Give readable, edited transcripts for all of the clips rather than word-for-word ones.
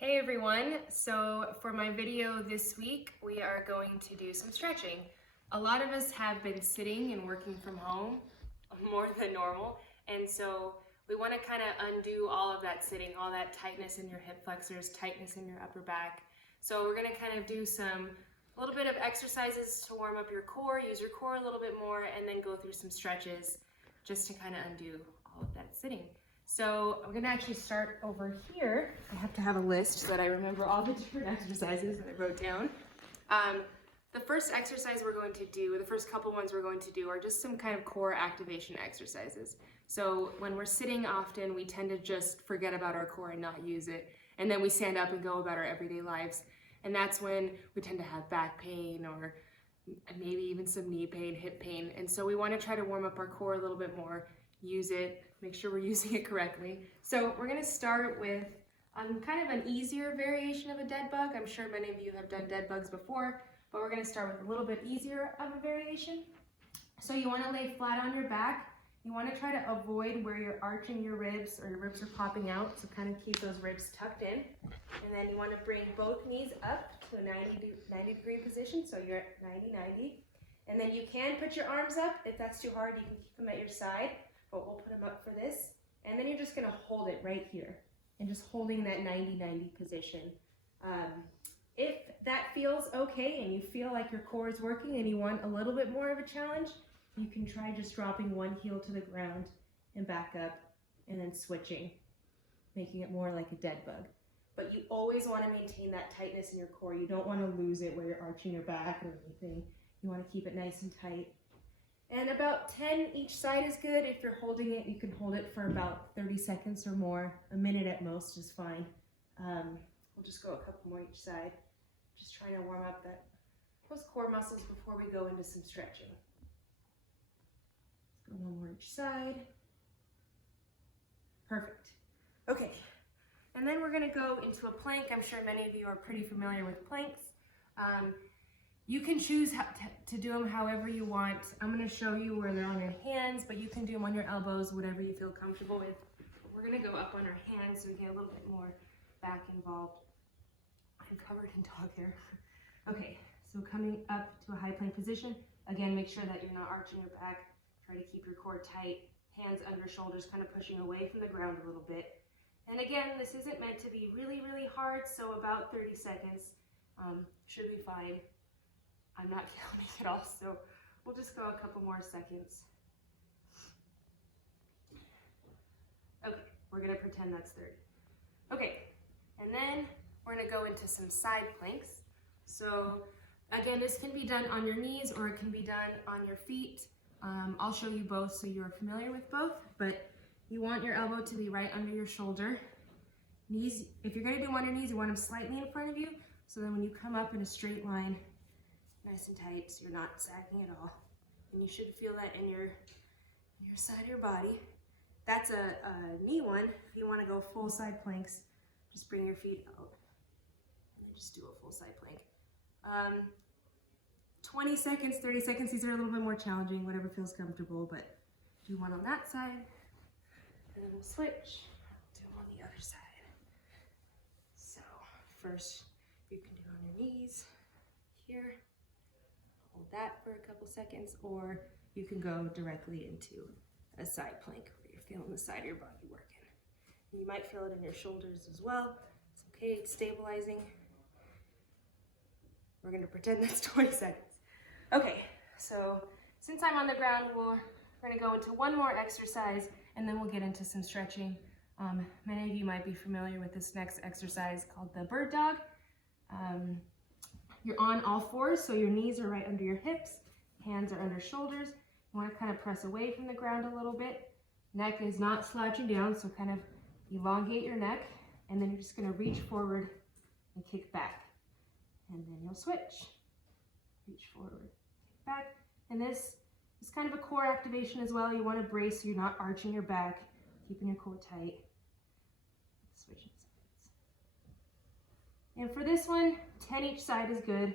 Hey everyone, so for my video this week, we are going to do some stretching. A lot of us have been sitting and working from home more than normal, and so we want to kind of undo all of that sitting, all that tightness in your hip flexors, tightness in your upper back. So we're going to kind of do a little bit of exercises to warm up your core, use your core a little bit more, and then go through some stretches just to kind of undo all of that sitting. So I'm gonna actually start over here. I have to have a list so that I remember all the different exercises that I wrote down. The first exercise we're going to do, the first couple ones we're going to do are just some kind of core activation exercises. So when we're sitting often, we tend to just forget about our core and not use it. And then we stand up and go about our everyday lives. And that's when we tend to have back pain or maybe even some knee pain, hip pain. And so we wanna try to warm up our core a little bit more, use it, make sure we're using it correctly. So we're gonna start with kind of an easier variation of a dead bug. I'm sure many of you have done dead bugs before, but we're gonna start with a little bit easier of a variation. So you wanna lay flat on your back. You wanna try to avoid where you're arching your ribs or your ribs are popping out, so kind of keep those ribs tucked in. And then you wanna bring both knees up to a 90 degree position, so you're at 90-90. And then you can put your arms up. If that's too hard, you can keep them at your side. But we'll put them up for this. And then you're just gonna hold it right here and just holding that 90-90 position. If that feels okay and you feel like your core is working and you want a little bit more of a challenge, you can try just dropping one heel to the ground and back up and then switching, making it more like a dead bug. But you always wanna maintain that tightness in your core. You don't wanna lose it where you're arching your back or anything. You wanna keep it nice and tight. And about 10 each side is good. If you're holding it, you can hold it for about 30 seconds or more. A minute at most is fine. We'll just go a couple more each side. Just trying to warm up those core muscles before we go into some stretching. Let's go one more each side. Perfect. Okay, and then we're gonna go into a plank. I'm sure many of you are pretty familiar with planks. You can choose to do them however you want. I'm gonna show you where they're on your hands, but you can do them on your elbows, whatever you feel comfortable with. We're gonna go up on our hands so we get a little bit more back involved. I'm covered in dog hair. Okay, so coming up to a high plank position. Again, make sure that you're not arching your back. Try to keep your core tight, hands under shoulders, kind of pushing away from the ground a little bit. And again, this isn't meant to be really, really hard, so about 30 seconds should be fine. I'm not counting at all, so we'll just go a couple more seconds. Okay, we're gonna pretend that's 30. Okay, and then we're gonna go into some side planks. So again, this can be done on your knees or it can be done on your feet. I'll show you both so you're familiar with both, but you want your elbow to be right under your shoulder. Knees, if you're gonna do them on your knees, you want them slightly in front of you, so then when you come up in a straight line, nice and tight, so you're not sagging at all. And you should feel that in your side of your body. That's a knee one. If you want to go full side planks, just bring your feet out and then just do a full side plank. 20 seconds, 30 seconds, these are a little bit more challenging, whatever feels comfortable, but do one on that side, and then we'll switch, do them on the other side. So first, you can do it on your knees, here, hold that for a couple seconds, or you can go directly into a side plank where you're feeling the side of your body working. And you might feel it in your shoulders as well. It's okay, it's stabilizing. We're gonna pretend that's 20 seconds. Okay, so since I'm on the ground, we're gonna go into one more exercise and then we'll get into some stretching. Many of you might be familiar with this next exercise called the bird dog. You're on all fours, so your knees are right under your hips, hands are under shoulders. You want to kind of press away from the ground a little bit. Neck is not slouching down, so kind of elongate your neck, and then you're just going to reach forward and kick back. And then you'll switch. Reach forward, kick back. And this is kind of a core activation as well. You want to brace so you're not arching your back, keeping your core tight. Switching sides. And for this one, 10 each side is good.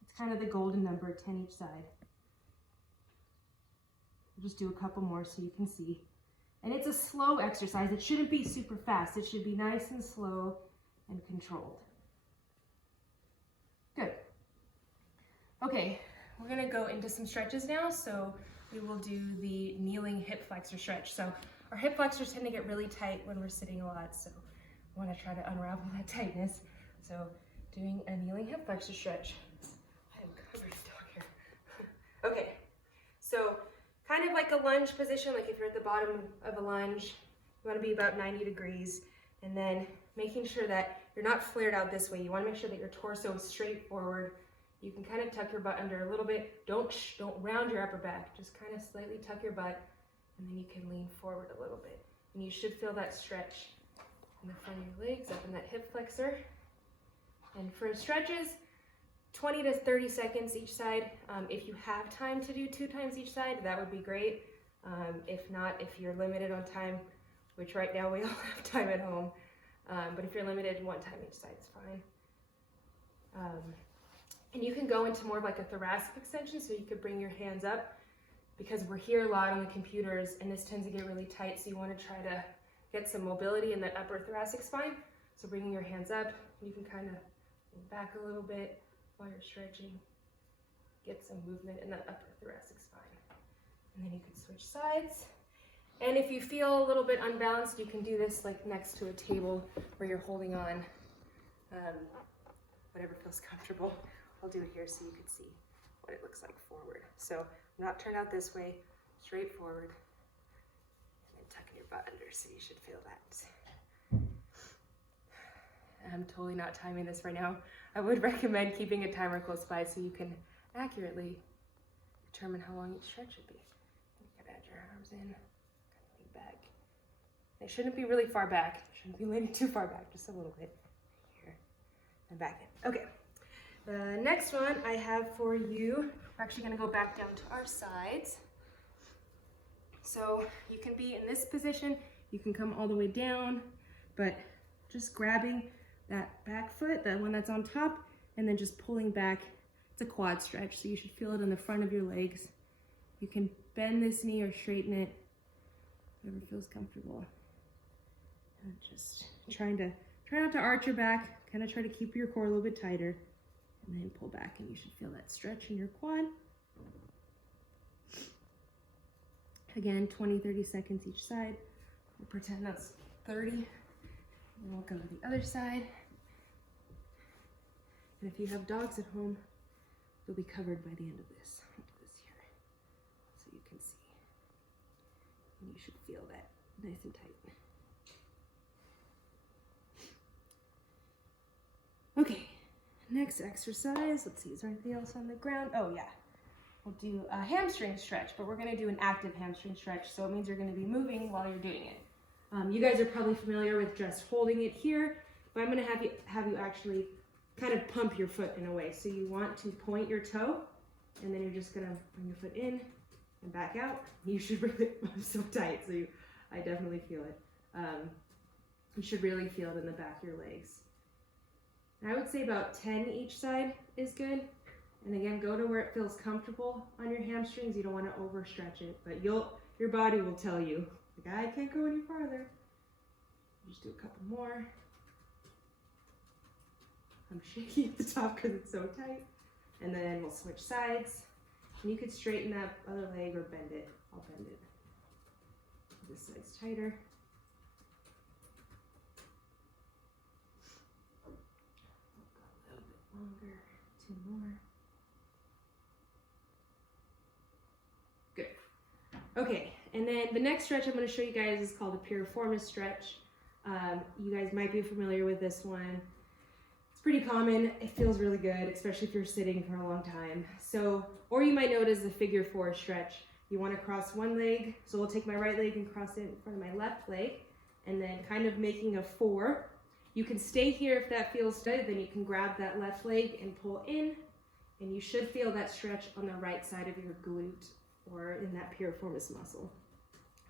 It's kind of the golden number, 10 each side. We'll just do a couple more so you can see. And it's a slow exercise. It shouldn't be super fast. It should be nice and slow. and controlled. Good. Okay, we're gonna go into some stretches now. So we will do the kneeling hip flexor stretch. So our hip flexors tend to get really tight when we're sitting a lot, so I wanna try to unravel that tightness. So doing a kneeling hip flexor stretch. I am covered in dog hair. Okay, so kind of like a lunge position, like if you're at the bottom of a lunge, you wanna be about 90 degrees, and then making sure that you're not flared out this way. You wanna make sure that your torso is straight forward. You can kind of tuck your butt under a little bit. Don't round your upper back, just kind of slightly tuck your butt, and then you can lean forward a little bit. And you should feel that stretch in the front of your legs, up in that hip flexor. And for stretches, 20 to 30 seconds each side. If you have time to do 2 times each side, that would be great. If not, if you're limited on time, which right now we all have time at home, but if you're limited, 1 time each side is fine. And you can go into more of like a thoracic extension, so you could bring your hands up, because we're here a lot on the computers and this tends to get really tight, so you want to try to get some mobility in that upper thoracic spine. So bringing your hands up, you can kind of lean back a little bit while you're stretching, get some movement in that upper thoracic spine. And then you can switch sides. And if you feel a little bit unbalanced, you can do this like next to a table where you're holding on, whatever feels comfortable. I'll do it here so you can see what it looks like forward. So not turned out this way, straight forward, and then tucking your butt under, so you should feel that. I'm totally not timing this right now. I would recommend keeping a timer close by so you can accurately determine how long each stretch should be. You can add your arms in, kind of lean back. They shouldn't be really far back. Shouldn't be leaning too far back, just a little bit. Here, and back in. Okay. The next one I have for you, we're actually gonna go back down to our sides. So you can be in this position, you can come all the way down, but just grabbing that back foot, the one that's on top, and then just pulling back. It's a quad stretch, so you should feel it in the front of your legs. You can bend this knee or straighten it, whatever feels comfortable. And just try not to arch your back, kind of try to keep your core a little bit tighter. And then pull back, and you should feel that stretch in your quad. Again, 20, 30 seconds each side. We'll pretend that's 30. And we'll go to the other side. And if you have dogs at home, you'll be covered by the end of this. I'll do this here so you can see. And you should feel that nice and tight. Okay. Next exercise, let's see, is there anything else on the ground? Oh yeah, we'll do a hamstring stretch, but we're gonna do an active hamstring stretch, so it means you're gonna be moving while you're doing it. You guys are probably familiar with just holding it here, but I'm gonna have you actually kind of pump your foot in a way. So you want to point your toe, and then you're just gonna bring your foot in and back out. You should really, I'm so tight, so I definitely feel it. You should really feel it in the back of your legs. I would say about 10 each side is good. And again, go to where it feels comfortable on your hamstrings. You don't want to overstretch it, but your body will tell you, like, I can't go any farther. Just do a couple more. I'm shaky at the top because it's so tight. And then we'll switch sides. And you could straighten that other leg or bend it. I'll bend it. This side's tighter. Longer, 2 more. Good. Okay, and then the next stretch I'm going to show you guys is called a piriformis stretch. You guys might be familiar with this one. It's pretty common. It feels really good, especially if you're sitting for a long time. So, or you might know it as the figure 4 stretch. You want to cross one leg, so I'll take my right leg and cross it in front of my left leg, and then kind of making a 4. You can stay here if that feels good, then you can grab that left leg and pull in, and you should feel that stretch on the right side of your glute or in that piriformis muscle,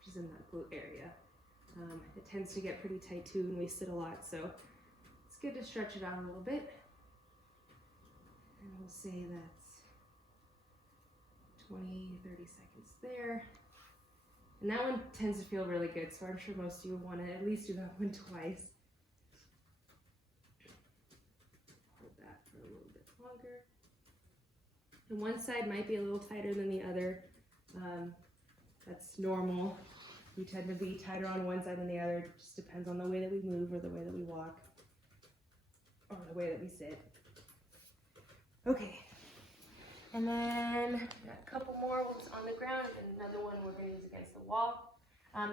which is in that glute area. It tends to get pretty tight too when we sit a lot, so it's good to stretch it out a little bit. And we'll say that's 20, 30 seconds there. And that one tends to feel really good, so I'm sure most of you will want to at least do that one twice. And one side might be a little tighter than the other. That's normal. We tend to be tighter on one side than the other. It just depends on the way that we move or the way that we walk or the way that we sit. Okay. And then got a couple more ones on the ground and another one we're going to use against the wall.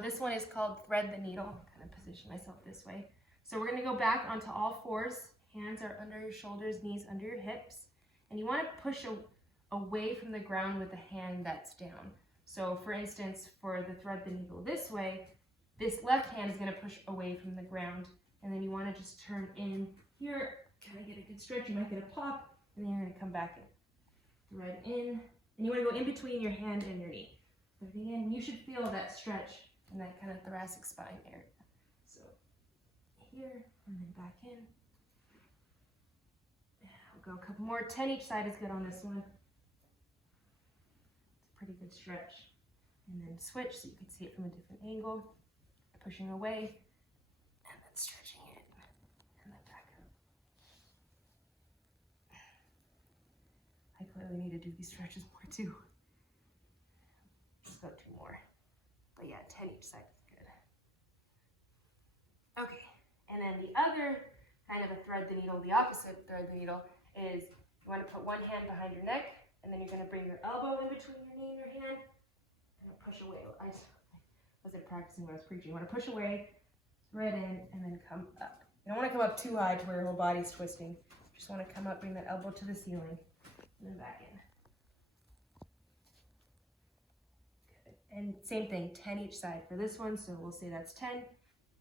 This one is called thread the needle. Kind of position myself this way. So we're going to go back onto all fours. Hands are under your shoulders, knees under your hips. And you want to push away from the ground with the hand that's down. So for instance, for the thread the needle this way, this left hand is going to push away from the ground. And then you want to just turn in here, kind of get a good stretch. You might get a pop, and then you're going to come back in. Thread in, and you want to go in between your hand and your knee. Threading in, you should feel that stretch in that kind of thoracic spine area. So here, and then back in. We'll go a couple more. 10 each side is good on this one. Pretty good stretch. And then switch so you can see it from a different angle. Pushing away and then stretching it and then back up. I clearly need to do these stretches more too. Let's go 2 more. But yeah, 10 each side is good. Okay, and then the other kind of a thread the needle, the opposite thread the needle, is you want to put one hand behind your neck, and then you're going to bring your elbow in between your knee and your hand, and push away. I wasn't practicing when I was preaching. You want to push away, thread in, and then come up. You don't want to come up too high to where your whole body's twisting. You just want to come up, bring that elbow to the ceiling, and then back in. Good. And same thing, 10 each side for this one, so we'll say that's 10.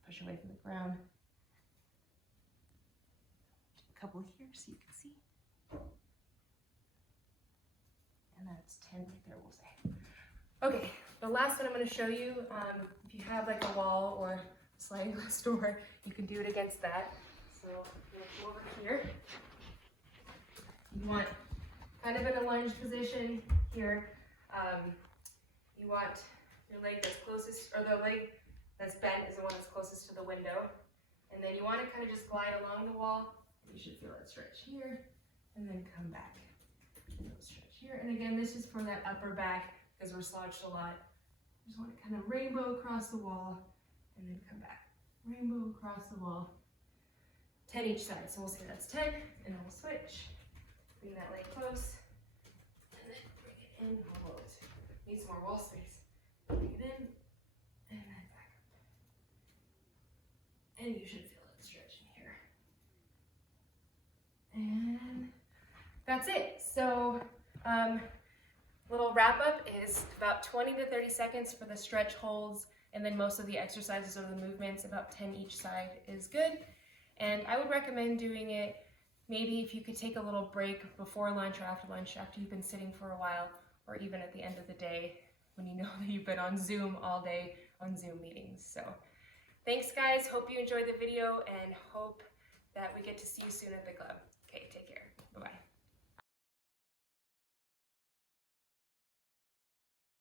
Push away from the ground. A couple here so you can see. And that's 10 right there, we'll say. Okay, the last one I'm going to show you, if you have like a wall or a sliding glass door, you can do it against that. So I'm going to come over here. You want kind of in a lunge position here. You want your leg that's closest, or the leg that's bent is the one that's closest to the window. And then you want to kind of just glide along the wall. You should feel that stretch here, and then come back. Stretch here, and again, this is for that upper back because we're slouched a lot. You just want to kind of rainbow across the wall, and then come back. Rainbow across the wall. 10 each side, so we'll say that's 10, and then we'll switch. Bring that leg close, and then bring it in. Almost. Need some more wall space. Bring it in, and then back up. And you should feel it stretching here. And that's it. So little wrap up is about 20 to 30 seconds for the stretch holds, and then most of the exercises or the movements, about 10 each side is good. And I would recommend doing it maybe if you could take a little break before lunch or after you've been sitting for a while, or even at the end of the day when you know that you've been on Zoom all day on Zoom meetings. So thanks guys, hope you enjoyed the video and hope that we get to see you soon at the club.